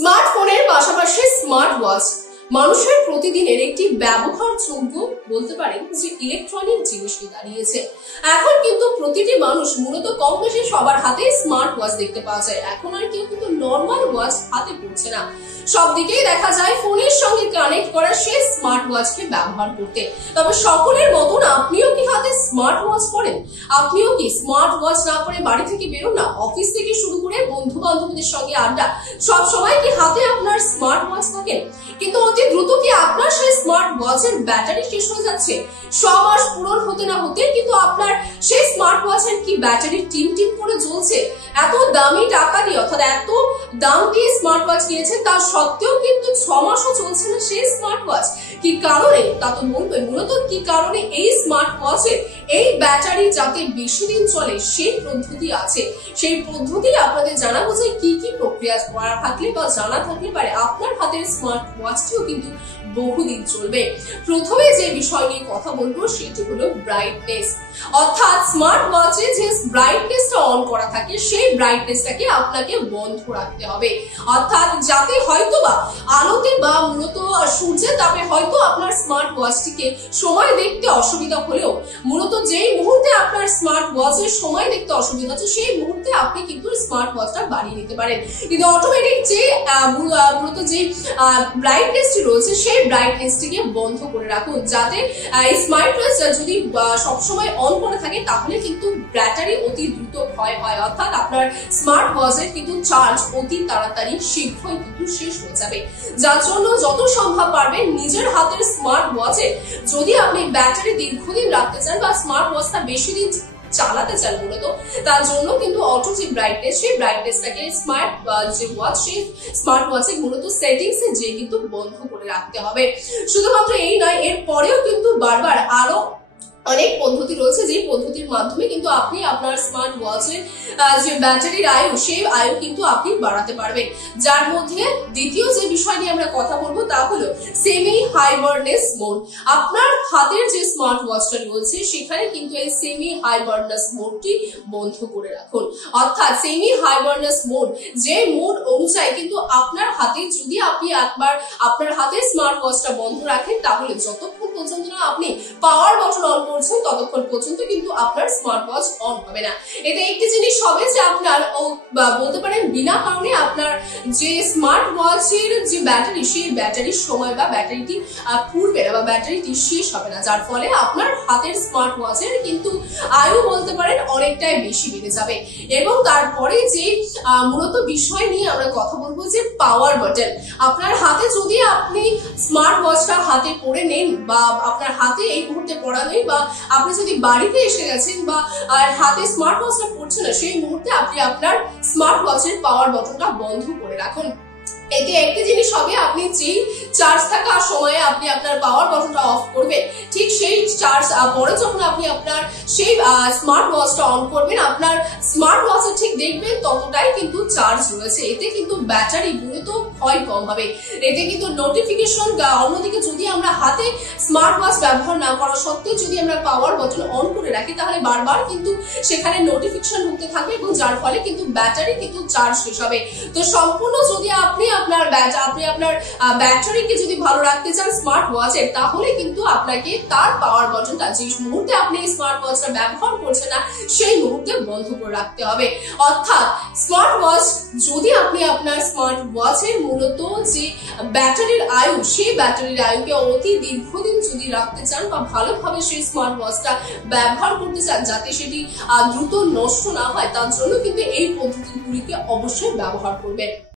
স্মার্টফোনের পাশাপাশি smart watch মানুষের প্রতিদিনের একটি ব্যবহারযোগ্য বলতে পারেন যে ইলেকট্রনিক জিনিস হয়ে দাঁড়িয়েছে। এখন কিন্তু প্রতিটি মানুষ মূলত কম বেশি সবার হাতে স্মার্ট ওয়াচ দেখতে পাওয়া যায়। এখন আর কেউ কিন্তু নর্মাল ওয়াচ হাতে পড়ছে না, সব দিকেই দেখা যায় ফোনের সঙ্গে কানেক্ট করা সেই স্মার্ট ওয়াচকে ব্যবহার করতে। তবে সকলের মতন আপনিও কি হাতে স্মার্ট ওয়াচ পরেন? আপনিও কি স্মার্ট ওয়াচ না পরে বাড়ি থেকে বেরোন না? অফিস থেকে শুরু করে বন্ধু বান্ধবদের সঙ্গে আড্ডা, সব সময় কি হাতে আপনার স্মার্ট ওয়াচ থাকে? কিন্তু অতি দ্রুত কি আপনার সেই স্মার্ট ওয়াচের ব্যাটারি শেষ হয়ে যাচ্ছে? 6 মাস পূরণ হতে না হতে কিন্তু আপনার সেই স্মার্ট ওয়াচের কি ব্যাটারি টিম টিম করে জ্বলছে? এত দামি টাকা দিয়ে অর্থাৎ এত দাম দিয়ে স্মার্ট ওয়াচ কিনেছেন, তার সত্ত্বেও কিন্তু 6 মাসও চলছে না সেই স্মার্ট ওয়াচ। কি কারণে তা তো বলবে, মূলত কি কারণে এই স্মার্ট ওয়াচের এই ব্যাটারি যাতে বেশি দিন চলে সেই পদ্ধতি আছে। সেই পদ্ধতি আপনাদের জানাবো যে কি কি প্রক্রিয়া করা থাকলে বা জানা থাকলে পারে আপনার হাতের স্মার্ট ওয়াচটিও কিন্তু বহুদিন চলবে। প্রথমে যে বিষয় নিয়ে কথা বলবো সেটি হলো ব্রাইটনেস। অর্থাৎ স্মার্ট ওয়াচে যে ব্রাইটনেসটা অন করা থাকে সেই ব্রাইটনেসটাকে আপনাকে বন্ধ রাখতে হবে। অর্থাৎ যাতে হয়তোবা আলোতে বা মূলত সূর্যের তাপে হয়তো আপনার স্মার্ট ওয়াচটিকে সময় দেখতে অসুবিধা হলেও মূলত যেই মুহূর্তে আপনার স্মার্ট ওয়াচের সময় দেখতে অসুবিধা হচ্ছে সেই মুহূর্তে আপনি কিন্তু স্মার্ট ওয়াচটা বাড়িয়ে নিতে পারেন। কিন্তু অটোমেটিক যে মূলত যে ব্রাইটনেসটি রয়েছে সেই ব্রাইটনেসটিকে বন্ধ করে রাখুন, যাতে স্মার্ট ওয়াচ যদি সবসময় অন করে থাকে তাহলে কিন্তু ব্যাটারি অতি দ্রুত ক্ষয় হয়। অর্থাৎ আপনার স্মার্ট ওয়াচের কিন্তু চার্জ অতি তাড়াতাড়ি শীঘ্রই কিন্তু শেষ হয়ে যাবে। যার জন্য যত সম্ভব পারবেন নিজের হাতের স্মার্ট ওয়াচে যদি আপনি ব্যাটারি দীর্ঘদিন রাখতে চান বা স্মার্ট ওয়াচটা বেশি দিন চালাতে চান, মূলত তার জন্য কিন্তু অটো যে ব্রাইটনেস সেই ব্রাইটনেসটাকে স্মার্ট যে ওয়াচ সেই স্মার্ট ওয়াচে মূলত সেটিংসে যে কিন্তু বন্ধ করে রাখতে হবে। শুধুমাত্র এই নয়, এর পরেও কিন্তু বারবার আরো অনেক পদ্ধতি রয়েছে যে পদ্ধতির মাধ্যমে কিন্তু আপনি আপনার স্মার্ট ওয়াচের যে ব্যাটারির আয়ু সেই আয়ু কিন্তু আপনি বাড়াতে পারবেন। যার মধ্যে দ্বিতীয় যে বিষয় নিয়ে আমরা কথা বলবো তা হলো সেমি হাইবারনেস মোড। আপনার হাতের যে স্মার্ট ওয়াচটা রয়েছে সেখানে কিন্তু এই সেমি হাইবারনেস মোডটি বন্ধ করে রাখুন। অর্থাৎ সেমি হাইবারনেস মোড যে মোড অনুযায়ী কিন্তু আপনার হাতে যদি আপনি একবার আপনার হাতের স্মার্ট ওয়াচটা বন্ধ রাখেন তাহলে যতক্ষণ পর্যন্ত না আপনি পাওয়ার বাটন অন করছেন ততক্ষণ পর্যন্ত কিন্তু আপনার স্মার্ট ওয়াচ অন হবে না। এতে একটি জিনিস হবে যে আপনার বলতে পারেন বিনা কারণে আপনার যে স্মার্ট ওয়াচের যে ব্যাটারি সেই ব্যাটারির সময় বা ব্যাটারিটি পুড়বে না বা ব্যাটারিটি শেষ হবে না, যার ফলে আপনার হাতের স্মার্ট ওয়াচের কিন্তু আয়ু বলতে পারেন অনেকটাই বেশি বেড়ে যাবে। এবং তারপরে যে মূলত বিষয় নিয়ে আমরা কথা বলবো যে পাওয়ার বাটন। আপনার হাতে যদি আপনি স্মার্ট ওয়াচটা হাতে পরে নেন বা আপনার হাতে এই মুহূর্তে পড়া নেই বা আপনি যদি বাড়িতে এসে গেছেন বা হাতে স্মার্ট ওয়াচটা পড়ছে না সেই মুহূর্তে আপনি আপনার স্মার্ট ওয়াচের পাওয়ার বাটনটা বন্ধ করে রাখুন। এতে একটি জিনিস হবে, আপনি যেই চার্জ থাকা সময়ে আপনি আপনার পাওয়ার বাটনটা অফ করবেন ঠিক সেই চার্জ পরে যখন আপনি আপনার সেই স্মার্ট ওয়াচটা অন করবেন আপনার স্মার্ট ওয়াচে ঠিক দেখবেন ততটাই কিন্তু চার্জ রয়েছে। এতে কিন্তু ব্যাটারি মূলত ক্ষয় কম হবে। এতে কিন্তু নোটিফিকেশন, অন্যদিকে যদি আমরা হাতে স্মার্ট ওয়াচ ব্যবহার না করা সত্ত্বেও যদি আমরা পাওয়ার বাটন অন করে রাখি তাহলে বারবার কিন্তু সেখানে নোটিফিকেশন ঢুকতে থাকবে এবং যার ফলে কিন্তু ব্যাটারি কিন্তু চার্জ শেষ হবে। তো সম্পূর্ণ যদি আপনি আপনার ব্যাটারিকে যদি ভালো রাখতে চান স্মার্ট ওয়াচের তাহলে কিন্তু আপনাকে তার পাওয়ার বাটনটা যে মুহূর্তে আপনি স্মার্ট ওয়াচটা ব্যবহার করছেন না সেই মুহূর্তে বন্ধ করে রাখতে হবে। অর্থাৎ স্মার্ট ওয়াচ যদি আপনি আপনার স্মার্ট ওয়াচের মূলত যে ব্যাটারির আয়ু সেই ব্যাটারির আয়ুকে অতি দীর্ঘদিন যদি রাখতে চান বা ভালোভাবে সেই স্মার্ট ওয়াচটা ব্যবহার করতে চান যাতে সেটি দ্রুত নষ্ট না হয় তার জন্য কিন্তু এই পদ্ধতিগুলিকে অবশ্যই ব্যবহার করবেন।